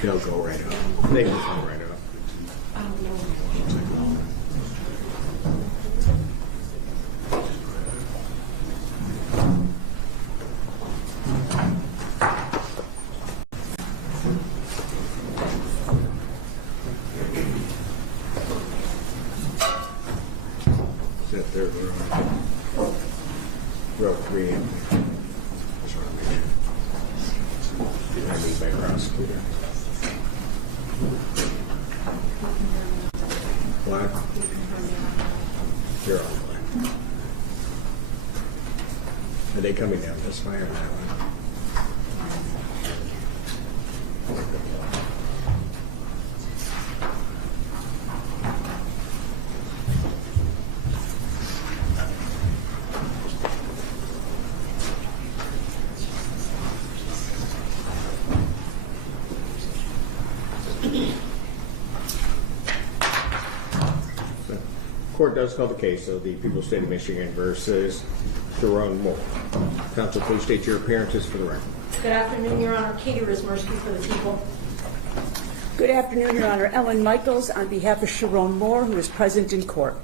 They'll go right up. They will go right up. Is that third row? Row 3. Just want to make sure. I mean by prosecutor. Black. You're on black. Are they coming down this way or that way? Court does call the case of the People's State of Michigan versus Sherrone Moore. Counsel, please state your appearances for the record. Good afternoon, Your Honor. Katie Rismersky for the people. Good afternoon, Your Honor. Ellen Michaels on behalf of Sherrone Moore, who is present in court.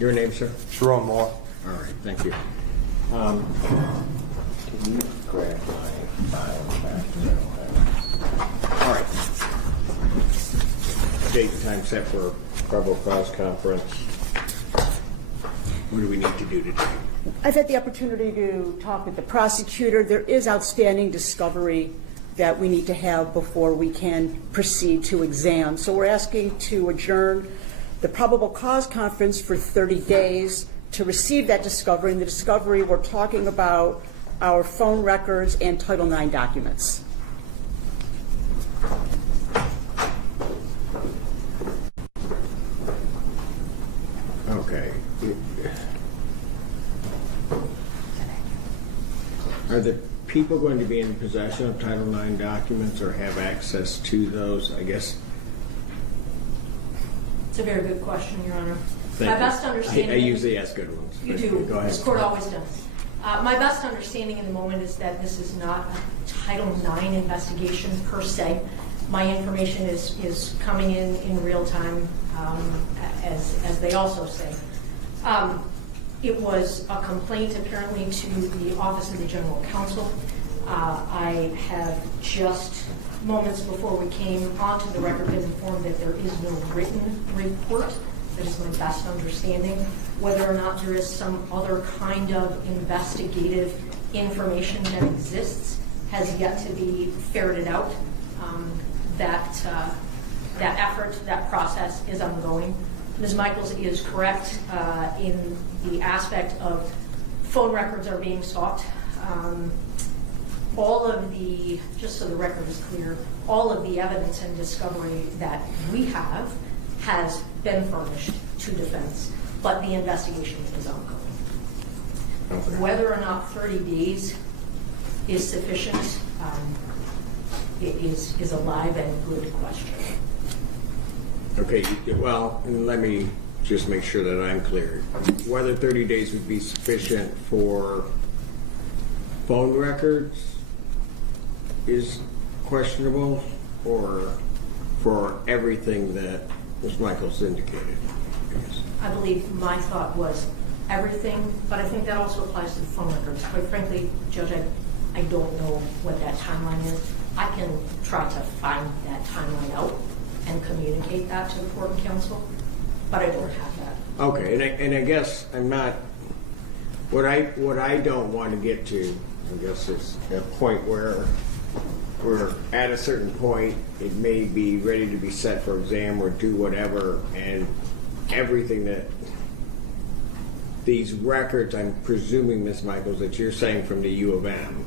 Your name, sir? Sherrone Moore. All right, thank you. Can you grab my file back? All right. Date and time set for probable cause conference. What do we need to do today? I've had the opportunity to talk with the prosecutor. There is outstanding discovery that we need to have before we can proceed to exam. So we're asking to adjourn the probable cause conference for 30 days to receive that discovery. In the discovery, we're talking about our phone records and Title IX documents. Okay. Are the people going to be in possession of Title IX documents or have access to those? I guess. It's a very good question, Your Honor. Thank My you. best understanding. I usually ask good ones. You do. Go ahead. This court always does. My best understanding in the moment is that this is not a Title IX investigation per se. My information is coming in real time, as they also say. It was a complaint apparently to the Office of the General Counsel. I have just moments before we came onto the record been informed that there is no written report. That is my best understanding. Whether or not there is some other kind of investigative information that exists has yet to be ferreted out. That effort, that process is ongoing. Ms. Michaels is correct in the aspect of phone records are being sought. All of the, just so the record is clear, all of the evidence and discovery that we have has been furnished to defense, but the investigation is ongoing. Okay. Whether or not 30 days is sufficient is a live and good question. Okay, well, let me just make sure that I'm clear. Whether 30 days would be sufficient for phone records is questionable, or for everything that Ms. Michaels indicated? I believe my thought was everything, but I think that also applies to the phone records. Quite frankly, Judge, I don't know what that timeline is. I can try to find that timeline out and communicate that to the court and counsel, but I don't have that. Okay, and I guess I'm not, what I don't want to get to, I guess, is a point where we're at a certain point, it may be ready to be set for exam or do whatever, and everything that these records, I'm presuming, Ms. Michaels, that you're saying from the U of M,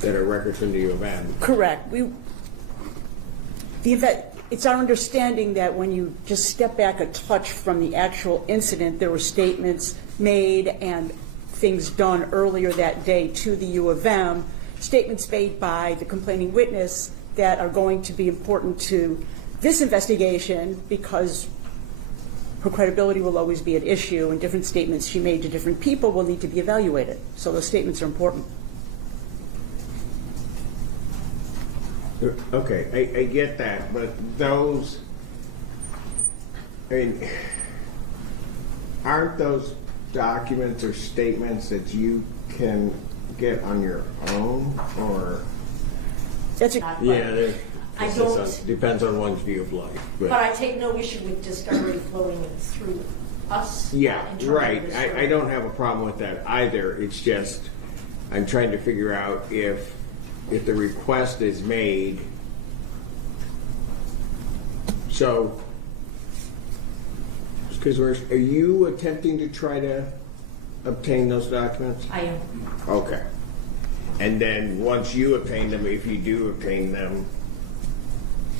that are records from the U of M. Correct. It's our understanding that when you just step back a touch from the actual incident, there were statements made and things done earlier that day to the U of M, statements made by the complaining witness that are going to be important to this investigation because her credibility will always be at issue, and different statements she made to different people will need to be evaluated. So those statements are important. Okay, I get that, but those, I mean, aren't those documents or statements that you can get on your own, or? That's a, Yeah, I don't- depends on one's view of life. But I take no issue with discovery flowing through us. Yeah, in terms of right. this I story. don't have a problem with that either. It's just, I'm trying to figure out if the request is made. So, because are you attempting to try to obtain those documents? I am. Okay. And then once you obtain them, if you do obtain them,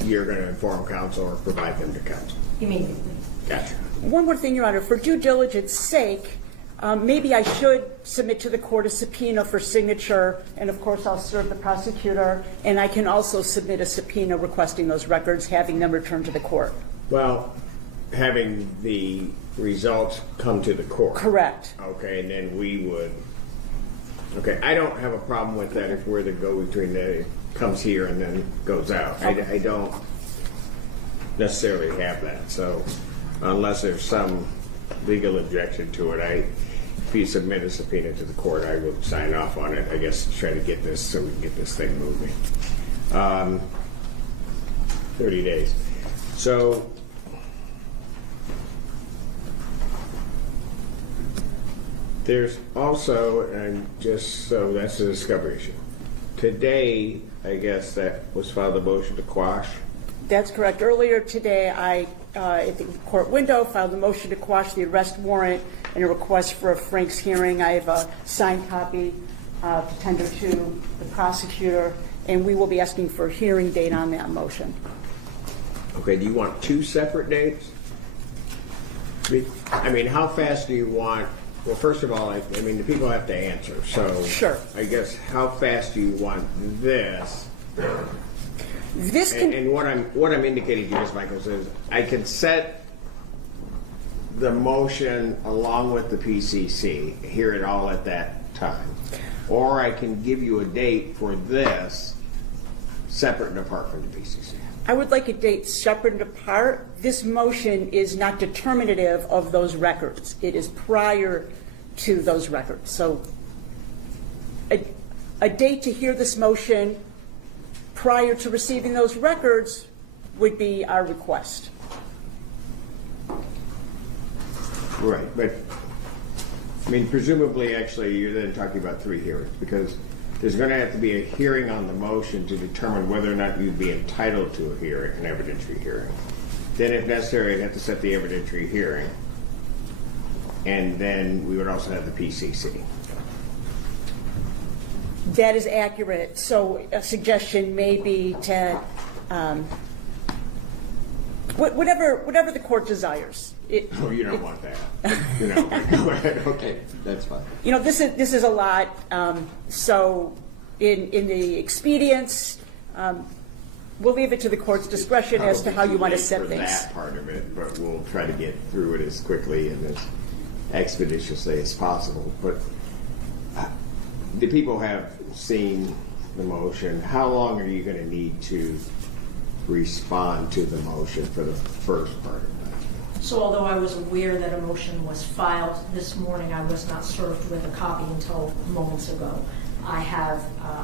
you're going to inform counsel or provide them to counsel. Immediately. Gotcha. one more thing, Your Honor, for due diligence sake, maybe I should submit to the court a subpoena for signature, and of course I'll serve the prosecutor, and I can also submit a subpoena requesting those records, having them returned to the court. Well, having the results come to the court. Correct. Okay, and then we would, okay, I don't have a problem with that if we're the go-between that it comes here and then goes out. I don't necessarily have that, so unless there's some legal objection to it, if you submit a subpoena to the court, I will sign off on it, I guess, to try to get this, so we can get this thing moving. 30 days. So, there's also, and just so that's a discovery issue. Today, I guess that was filed a motion to quash. That's correct. Earlier today, I, at the court window, filed a motion to quash the arrest warrant and a request for a Frank's hearing. I have a signed copy to tender to the prosecutor, and we will be asking for a hearing date on that motion. Okay, do you want two separate dates? I mean, how fast do you want? Well, first of all, I mean, the people have to answer, so. Sure. I guess, how fast do you want this? This can, And what I'm indicating to you, Ms. Michaels, is I can set the motion along with the PCC, hear it all at that time. Or I can give you a date for this, separate and apart from the PCC. I would like a date separate and apart. This motion is not determinative of those records. It is prior to those records. So a date to hear this motion prior to receiving those records would be our request. Right, but, I mean, presumably, actually, you're then talking about 3 hearings, because there's going to have to be a hearing on the motion to determine whether or not you'd be entitled to a hearing, an evidentiary hearing. Then, if necessary, I'd have to set the evidentiary hearing. And then we would also have the PCC. That is accurate. So a suggestion may be to, whatever the court desires. Oh, you don't want that. You know, go ahead. Okay, that's fine. You know, this is a lot. So in the expedience, we'll leave it to the court's discretion as to how you want to set Probably too late things. for that part of it, but we'll try to get through it as quickly and as expeditiously as possible. But the people have seen the motion. How long are you going to need to respond to the motion for the first part of that? So although I was aware that a motion was filed this morning, I was not served with a copy until moments ago. I have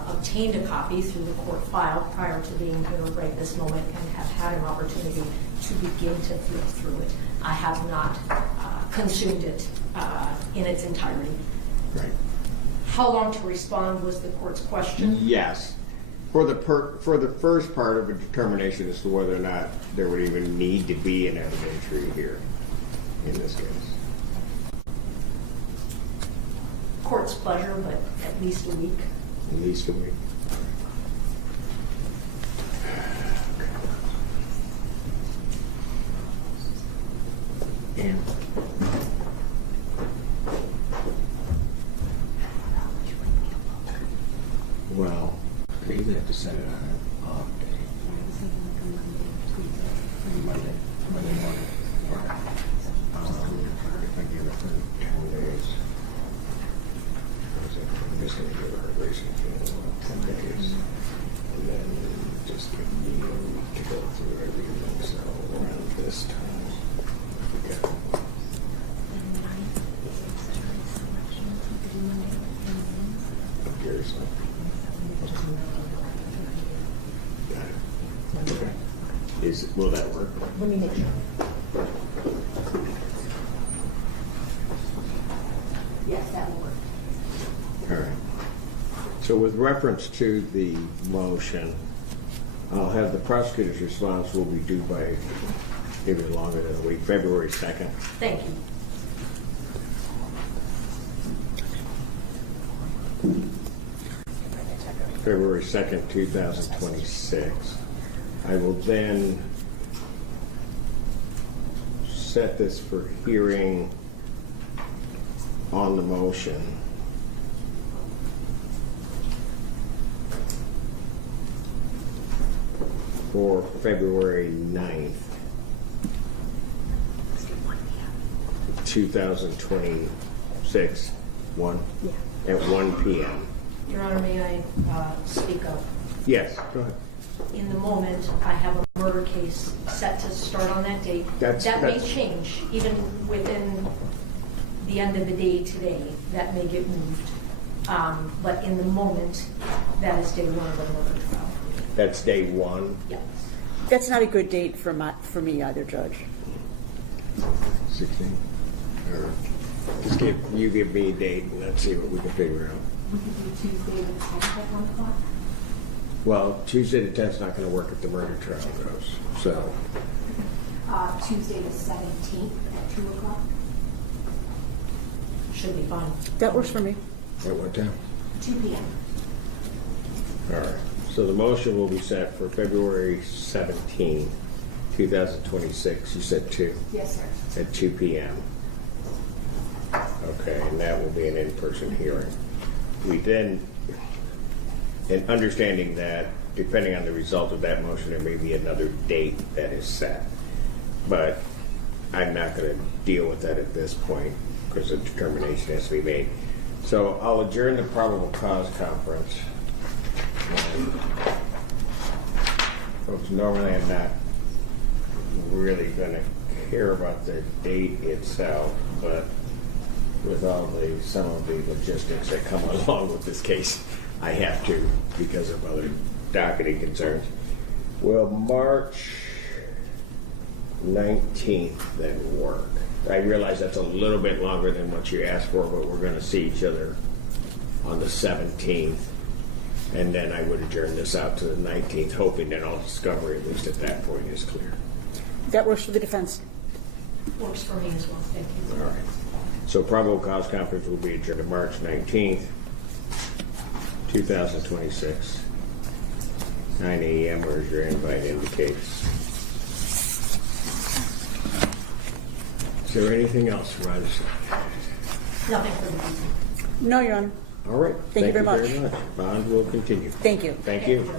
obtained a copy through the court file prior to being here right this moment and have had an opportunity to begin to flip through it. I have not consumed it in its entirety. Right. How long to respond was the court's question. Yes. For the first part of a determination as to whether or not there would even need to be an evidentiary hearing in this case. Court's pleasure, but at least a week. At least a week. And well, you either have to set it on an off day. Monday morning. If I give it for 10 days. I'm just going to give her a racing 10 days. And then just this time. Here's got it. Okay. Will that work? Let me make sure. Yes, that will work. All right. So with reference to the motion, I'll have the prosecutor's response will be due by maybe longer than a week, February 2nd. Thank you. February 2nd, 2026. I will then set this for hearing on the motion. For February 9th, 2026, at 1 p.m. Your Honor, may I speak up? Yes, go ahead. In the moment, I have a murder case set to start on that date. That may change, even within the end of the day today, that may get moved. But in the moment, that is day one of the murder trial. That's day one. Yes. That's not a good date for me either, Judge. 16. Or just give me a date and let's see what we can figure out. We could do Tuesday the 10th at 1 o'clock. Well, Tuesday the 10th is not going to work if the murder trial goes. So, Tuesday the 17th at 2 o'clock. Should be fine. That works for me. at what time? 2 p.m. All right. So the motion will be set for February 17, 2026. You said 2? Yes, sir. At 2 p.m. Okay, and that will be an in-person hearing. We then, in understanding that, depending on the result of that motion, there may be another date that is set. But I'm not going to deal with that at this point because a determination has to be made. So I'll adjourn the probable cause conference. And folks, normally I'm not really going to care about the date itself, but with some of the logistics that come along with this case, I have to because of other docketing concerns. Will March 19th then work? I realize that's a little bit longer than what you asked for, but we're going to see each other on the 17th. And then I would adjourn this out to the 19th, hoping that all discovery, at least at that point, is clear. That works for the defense. Works for me as well. Thank you. All right. So probable cause conference will be adjourned to March 19th, 2026, 9 a.m. Where's your invite indicates? Is there anything else, Raj? Nothing for the evening. No, Your Honor. All right. Thank you very much. Bond will continue. Thank you. Thank you. Judge.